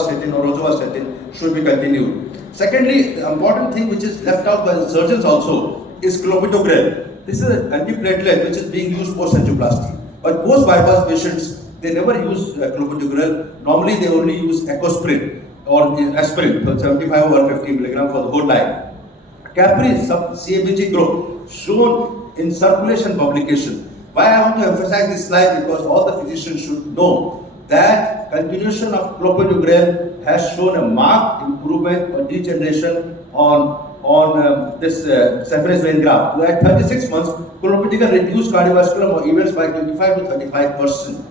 atorvastatin or rosuvastatin should be continued. Secondly, the important thing which is left out by the surgeons also is clopidogrel. This is an antiplatelet which is being used post angioplasty. But post bypass patients, they never use clopidogrel. Normally they only use ecosprin or aspirin, so 75 or 150 milligram for the whole life. Capri CABG group shown in circulation publication. Why I want to emphasize this slide, because all the physicians should know that continuation of clopidogrel has shown a marked improvement or degeneration on this saphenous vein graft. So at 36 months, clopidogrel reduced cardiovascular events by 25 to 35%.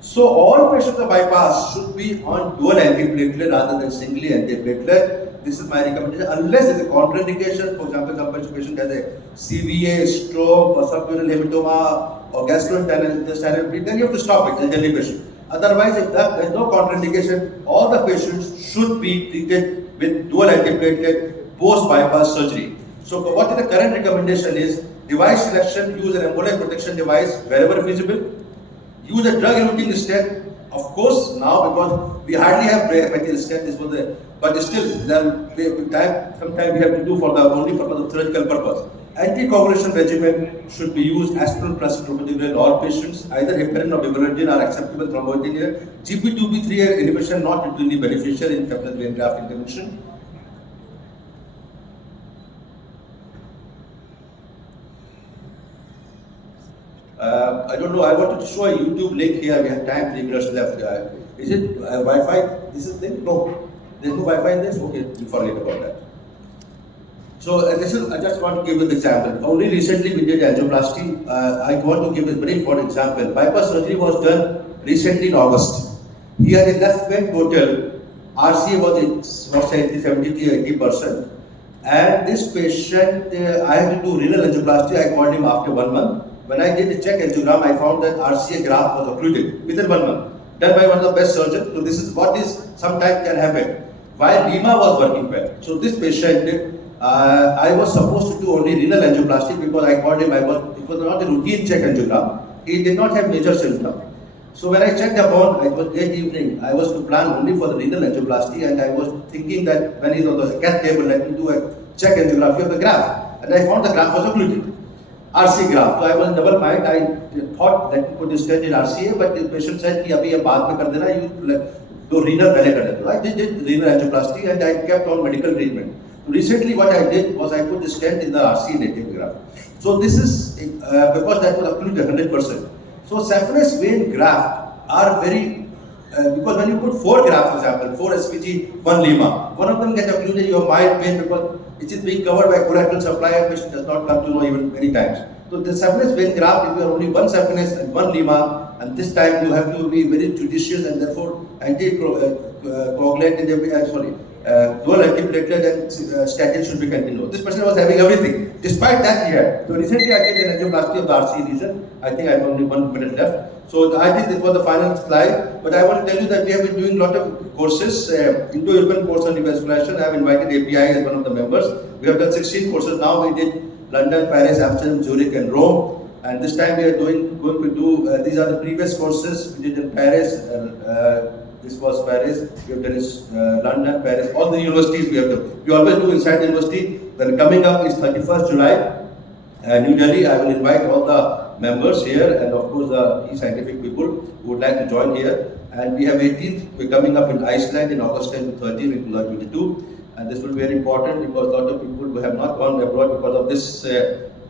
So all patients of bypass should be on dual antiplatelet rather than singly antiplatelet. This is my recommendation. Unless there is a contraindication, for example, some patient has a CVA, stroke, or subdural hematoma, or gastrointestinal bleed, then you have to stop it, elderly patient. Otherwise, if there is no contraindication, all the patients should be treated with dual antiplatelet post-bypass surgery. So what is the current recommendation is device selection, use an embolic protection device wherever feasible. Use a drug-eluting stent, of course, now because we hardly have metal stent. This was but still, sometimes we have to do for the only purpose of surgical purpose. Anticoagulation regimen should be used aspirin plus clopidogrel in all patients. Either heparin or bivalirudin are acceptable thrombolytic. GP2B3 inhibition not routinely beneficial in saphenous vein graft intervention. I don't know, I wanted to show a YouTube link here. We have time, 3 minutes left. Is it Wi-Fi? This is link? No. There's no Wi-Fi in this? Okay, we forget about that. So I just want to give an example. Only recently we did angioplasty. I want to give a very important example. Bypass surgery was done recently in August. Here in left vein total, RCA was 70 to 80%. And this patient, I had to do renal angioplasty. I called him after 1 month. When I did a check angiogram, I found that RCA graft was occluded within 1 month, done by one of the best surgeons. So this is what is sometimes can happen. While Lima was working well. So this patient, I was supposed to do only renal angioplasty because I called him. It was not a routine check angiogram. He did not have major symptoms. So when I checked upon, it was late evening. I was to plan only for the renal angioplasty, and I was thinking that when he's on the cath table, let me do a check angiography of the graft, and I found the graft was occluded. RC graft. So I was in double mind. I thought let me put this stent in RCA, but the patient said कि अभी ये बाद में कर देना, you do renal पहले कर देना. So I did renal angioplasty and I kept on medical treatment. So recently what I did was I put the stent in the RC native graft. So this is because that was occluded 100%. So saphenous vein graft are very because when you put 4 grafts, for example, 4 SVG, 1 Lima, one of them gets occluded, you have mild pain because it is being covered by collateral supply, which does not come to know even many times. So the saphenous vein graft, if you have only 1 saphenous and 1 Lima, and this time you have to be very judicious, and therefore anticoagulant and dual antiplatelet and statin should be continued. This person was having everything. Despite that, he had. So recently I did an angioplasty of the RC region. I think I have only 1 minute left. So I think this was the final slide. But I want to tell you that we have been doing a lot of courses. Indo-European course on revascularization. I have invited API as one of the members. We have done 16 courses now. We did London, Paris, Amsterdam, Zurich, and Rome. And this time we are going to do. These are the previous courses we did in Paris. This was Paris. We have done London, Paris. All the universities we have done. We always do inside the university. Then coming up is 31st July. New Delhi. I will invite all the members here, and of course the key scientific people who would like to join here. And we have 18th, we're coming up in Iceland in August 10 to 13 in 2022. And this will be very important because a lot of people who have not gone abroad because of this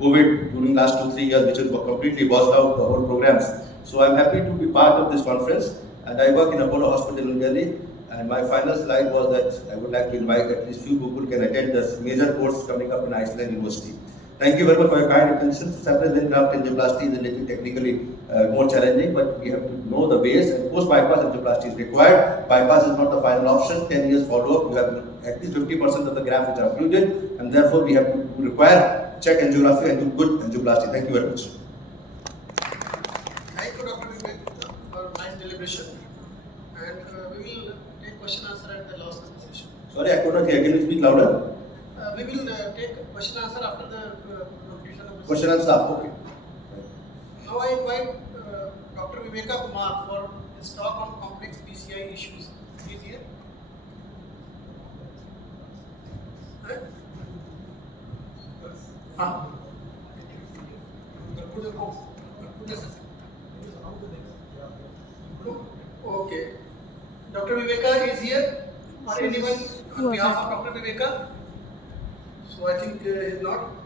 COVID during last 2-3 years, which has completely washed out the whole programs. So I'm happy to be part of this conference. And I work in Apollo Hospital in Delhi. And my final slide was that I would like to invite at least few people can attend this major course coming up in Iceland University. Thank you very much for your kind attention. Saphenous vein graft angioplasty is a little technically more challenging, but we have to know the ways, and post-bypass angioplasty is required. Bypass is not the final option. 10 years follow-up, you have at least 50% of the graft which are occluded, and therefore we have to require check angiography and do good angioplasty. Thank you very much. Thank you, Dr. Vivek, for nice deliberation. And we will take question answer at the last of the session. Sorry, I could not hear. Can you speak louder? We will take question answer after the completion of the Question answer, okay. Now I invite Dr. Vivek Kumar for his talk on complex PCI issues. He is here. Ah. Okay. Dr. Viveka is here, or anyone on behalf of Dr. Viveka? So I think he is not.